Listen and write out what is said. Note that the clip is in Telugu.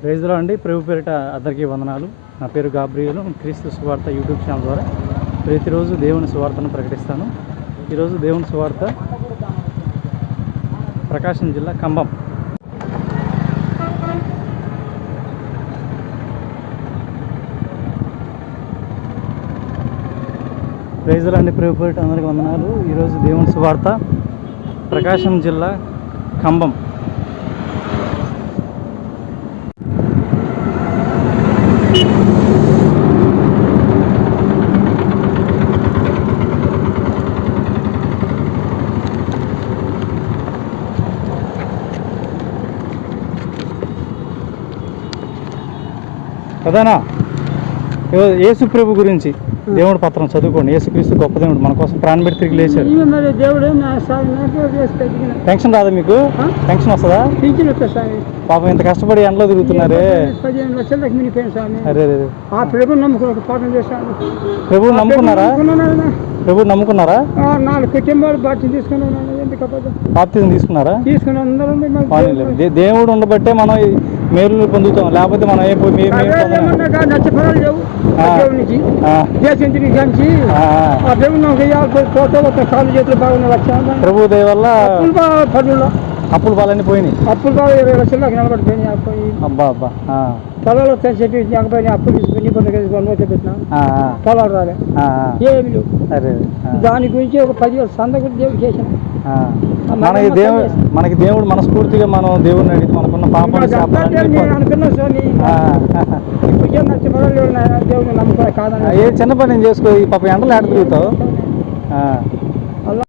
ప్రైజ్లో అండి. ప్రభు పేరిట అందరికీ వందనాలు. నా పేరు గాబ్రియలు. క్రీస్తు సువార్త యూట్యూబ్ ఛానల్ ద్వారా ప్రతిరోజు దేవుని సువార్తను ప్రకటిస్తాను. ఈరోజు దేవుని సువార్త ప్రకాశం జిల్లా కంబం ప్రైజ్లో అండి. ప్రభు పేరిట అందరికీ వందనాలు. ఈరోజు దేవుని సువార్త ప్రకాశం జిల్లా కంబం కదానా యేసు ప్రభు గురించి దేవుడి పత్రం చదువుకోండి. యేసుక్రీస్తు గొప్ప దేవుడు. మన కోసం ప్రాణం పెట్టి తిరిగి లేచారు ఇవి మరి దేవుడు నా స్వామి నాకు చేసి పెట్టిన. పెన్షన్ రాదా మీకు? ఆ? పెన్షన్ వస్తుందా? పాపం ఇంత కష్టపడి ఎండలో తిరుగుతున్నారే. అరే ప్రభు నమ్ముకున్నారా? ప్రభు నమ్ముకున్నారా? నాలుగు కుటుంబాలు బాధ్యత తీసుకున్నాను. బాప్తిజం తీసుకున్నారా? తీసుకుని అందరూ ఉంది మరి పోనీలే. దే- దేవుడు ఉండబట్టే మనం మేలు పొందుతాం. లేకపోతే మనం ఏ ప్రభు దయ వల్ల అప్పులు పాలన్నీ పోయినాయి? అప్పులు బాగా ఇరవై లక్షలు నాకు నిలబడిపోయినాయి అప్పుడు అబ్బా అబ్బా ఆ, పొలాలు వచ్చాయని చెప్పి నాకు అప్పులు తీసుకుని నిబంధన కలిసి పెట్టినా పొలాలు రాలే. ఏమి దాని గురించి ఒక పదివేల సంద దేవుడు చేసిన. మనకి దేవుడు మనకి దేవుడు మనస్ఫూర్తిగా మనం దేవుడిని అడిగి మనకున్న పాపాలు అనుకున్నా స్వామి. ఆ, ఇప్పటికే నచ్చబడలేడు నాయన దేవుడు నమ్మకం కాదని ఏ చిన్న పని నేను చేసుకో ఈ పాప ఎండలు ఆడ తిరుగుతావు ఆ,